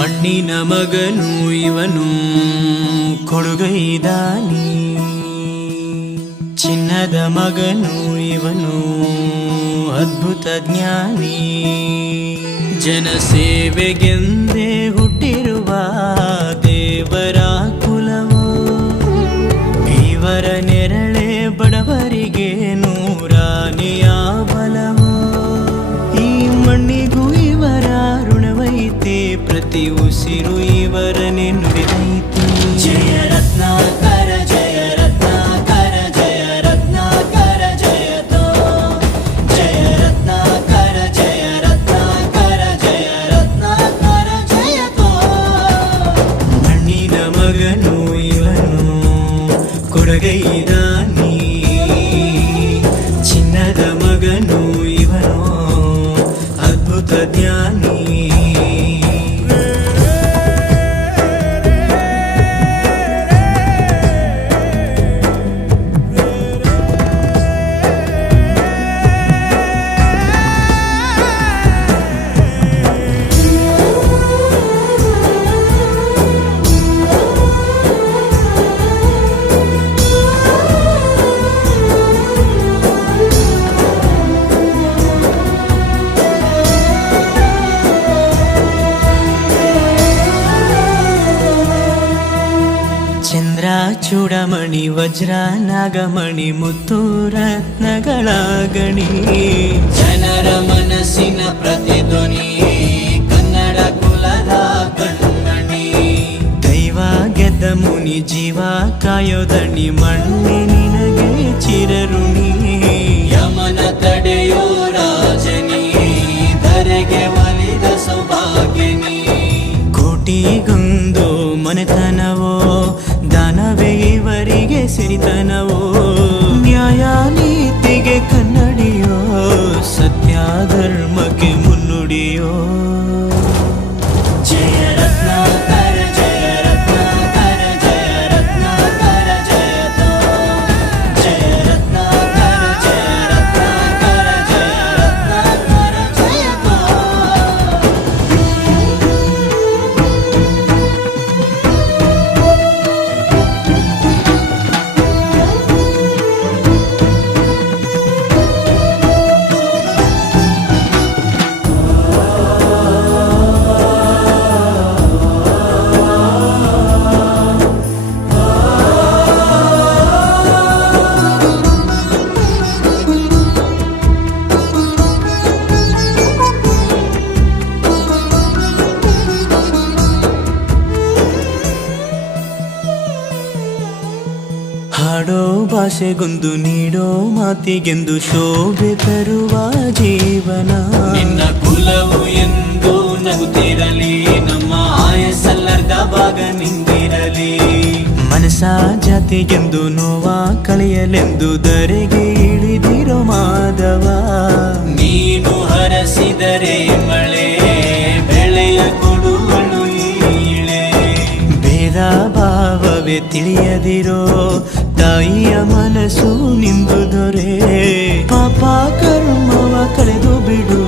ಮಣ್ಣಿನ ಮಗನು ಇವನು ಕೊಡುಗೈದಾನಿ, ಚಿನ್ನದ ಮಗನು ಇವನು ಅದ್ಭುತ ಜ್ಞಾನಿ. ಜನಸೇವೆಗೆಂದೇ ಹುಟ್ಟಿರುವ ದೇವರ ಕುಲವೋ, ಇವರ ನೆರಳೆ ಬಡವರಿಗೆ ನೂರಾನೆಯ ಬಲವೋ. ಈ ಮಣ್ಣಿಗೂ ಇವರ ಋಣವೈತೆ, ಪ್ರತಿ ಉಸಿರು ಇವರನೆ ನುಡಿದೈತೆ. ಜಯ ರತ್ನಾಕರ ಜಯ ರತ್ನಾಕರ ಜಯ ರತ್ನಾಕರ ಜಯತೋ, ಜಯ ರತ್ನಾಕರ ಜಯ ರತ್ನಾಕರ ಜಯ ರತ್ನಾಕರ ಜಯತೋ. ಮಣ್ಣಿನ ಮಗನು ಇವನು ಕೊಡುಗೈದಾನಿ, ಚಿನ್ನದ ಮಗನು ಇವನು ಅದ್ಭುತ ಜ್ಞಾನಿ. ಚಂದ್ರ ಚೂಡಮಣಿ ವಜ್ರ ನಾಗಮಣಿ ಮುತ್ತು ರತ್ನಗಳ ಗಣಿ, ಜನರ ಮನಸ್ಸಿನ ಪ್ರತಿಧ್ವನಿ ಕನ್ನಡ ಕುಲದ ಕಣ್ಮಣಿ. ದೈವ ಗೆದ್ದ ಮುನಿ ಜೀವ ಕಾಯೋದಣಿ, ಮಣ್ಣೆ ನಿನಗೆ ಚಿರಋಣಿ. ಯಮನ ತಡೆಯೋ ರಾಜನಿ, ಧರೆಗೆ ಒಲಿದ ಸೌಭಾಗ್ಯನಿ. ಕೋಟಿಗೊಂದು ಮನೆತನವೋ, ದಾನವೇ ಇವರಿಗೆ ಸಿರಿತನವೋ. ನ್ಯಾಯ ನೀತಿಗೆ ಕನ್ನಡಿಯೋ, ಸತ್ಯ ಧರ್ಮಕ್ಕೆ ಮುನ್ನುಡಿಯೋ. ಜಯ ರತ್ನಾಕರ ಜಯ ರತ್ನಾಕರ ಜಯ ರತ್ನಾಕರ ಜಯತೋ, ಜಯ ರತ್ನಾಕರ ಜಯ ರತ್ನಾಕರ ಜಯ ರತ್ನಾಕರ ಜಯತೋ. ಹಾಡೋ ಭಾಷೆಗೊಂದು ನೀಡೋ ಮಾತಿಗೆಂದು ಶೋಭೆ ತರುವ ಜೀವನ. ನಿನ್ನ ಕುಲವು ಎಂದು ನಗುತ್ತಿರಲಿ, ನಮ್ಮ ಆಯಸ್ಸಲ್ಲರ್ಧ ಭಾಗ ನಿಂದಿರಲಿ. ಮನಸ ಜಾತಿಗೆಂದು ನೋವ ಕಳೆಯಲೆಂದು ಧರೆಗೆ ಇಳಿದಿರೋ ಮಾಧವ. ನೀನು ಹರಸಿದರೆ ಮಳೆ ಬೆಳೆಯ ಕೊಡುವಳು ಈಳೆ. ಭೇದ ಭಾವವೇ ತಿಳಿಯದಿರೋ ತಾಯಿಯ ಮನಸ್ಸು ನಿಂದು ದೊರೆ. ಪಾಪ ಕರ್ಮವ ಕಳೆದು ಬಿಡು,